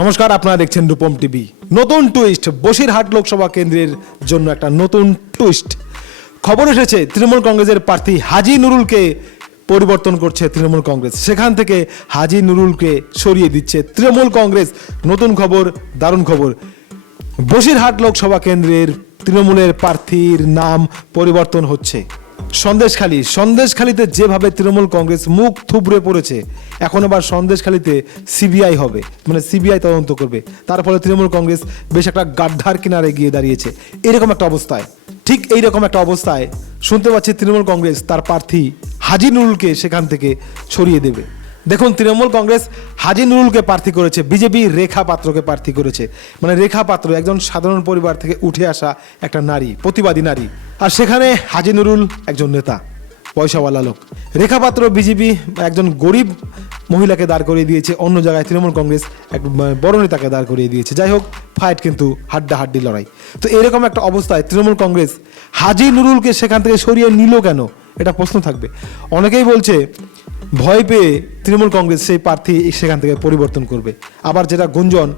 নমস্কার, আপনারা দেখছেন রূপম টিভি। নতুন টুইস্ট, বসিরহাট লোকসভা কেন্দ্রের জন্য একটা নতুন টুইস্ট। খবর এসেছে, তৃণমূল কংগ্রেসের প্রার্থী হাজি নুরুলকে পরিবর্তন করছে তৃণমূল কংগ্রেস। সেখান থেকে হাজি নুরুলকে সরিয়ে দিচ্ছে তৃণমূল কংগ্রেস। নতুন খবর, দারুণ খবর। বসিরহাট লোকসভা কেন্দ্রের তৃণমূলের প্রার্থীর নাম পরিবর্তন হচ্ছে। সন্দেশখালী, সন্দেশখালীতে যেভাবে তৃণমূল কংগ্রেস মুখ থুবড়ে পড়েছে, এখন আবার সন্দেশখালীতে সিবিআই হবে মানে সিবিআই তদন্ত করবে। তার ফলে তৃণমূল কংগ্রেস বেশ একটা গাড্ডার কিনারে গিয়ে দাঁড়িয়েছে। এরকম একটা অবস্থায়, ঠিক এইরকম একটা অবস্থায় শুনতে পাচ্ছি তৃণমূল কংগ্রেস তার প্রার্থী হাজি নুরুলকে সেখান থেকে ছড়িয়ে দেবে। দেখুন, তৃণমূল কংগ্রেস হাজি নুরুলকে প্রার্থী করেছে, বিজেপি রেখা পাত্রকে প্রার্থী করেছে। মানে রেখা পাত্র, একজন সাধারণ পরিবার থেকে উঠে আসা একটা নারী, প্রতিবাদী নারী। আর সেখানে হাজি নুরুল একজন নেতা, পয়সাওয়ালা লোক। রেখা পাত্র বিজেপি একজন গরিব মহিলাকে দাঁড় করিয়ে দিয়েছে, অন্য জায়গায় তৃণমূল কংগ্রেস এক বড় নেতাকে দাঁড় করিয়ে দিয়েছে। যাই হোক, ফাইট কিন্তু হাড্ডা হাড্ডি লড়াই। তো এরকম একটা অবস্থায় তৃণমূল কংগ্রেস হাজি নুরুলকে সেখান থেকে সরিয়ে নিল কেন? এটা প্রশ্ন থাকবে। অনেকেই বলছে, ভয় পেয়ে তৃণমূল কংগ্রেস সেই প্রার্থী সেখান থেকে পরিবর্তন করবে। আবার যেটা গুঞ্জন,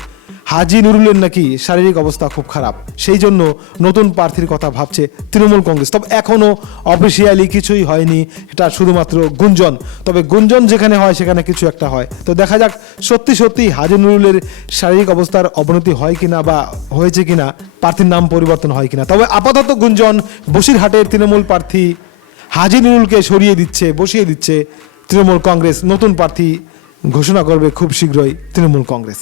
হাজি নুরুলের নাকি শারীরিক অবস্থা খুব খারাপ। সেই জন্য নতুন প্রার্থীর কথা ভাবছে তৃণমূল কংগ্রেস। তবে এখনও অফিসিয়ালি কিছুই হয়নি, এটা শুধুমাত্র গুঞ্জন। তবে গুঞ্জন যেখানে হয়, সেখানে কিছু একটা হয়। তো দেখা যাক সত্যি সত্যি হাজি নুরুলের শারীরিক অবস্থার অবনতি হয় কিনা বা হয়েছে কিনা, প্রার্থীর নাম পরিবর্তন হয় কিনা। তবে আপাতত গুঞ্জন বসিরহাটের তৃণমূল প্রার্থী হাজি নুরুলকে সরিয়ে দিচ্ছে, বসিয়ে দিচ্ছে তৃণমূল কংগ্রেস। নতুন প্রার্থী ঘোষণা করবে খুব শীঘ্রই তৃণমূল কংগ্রেস।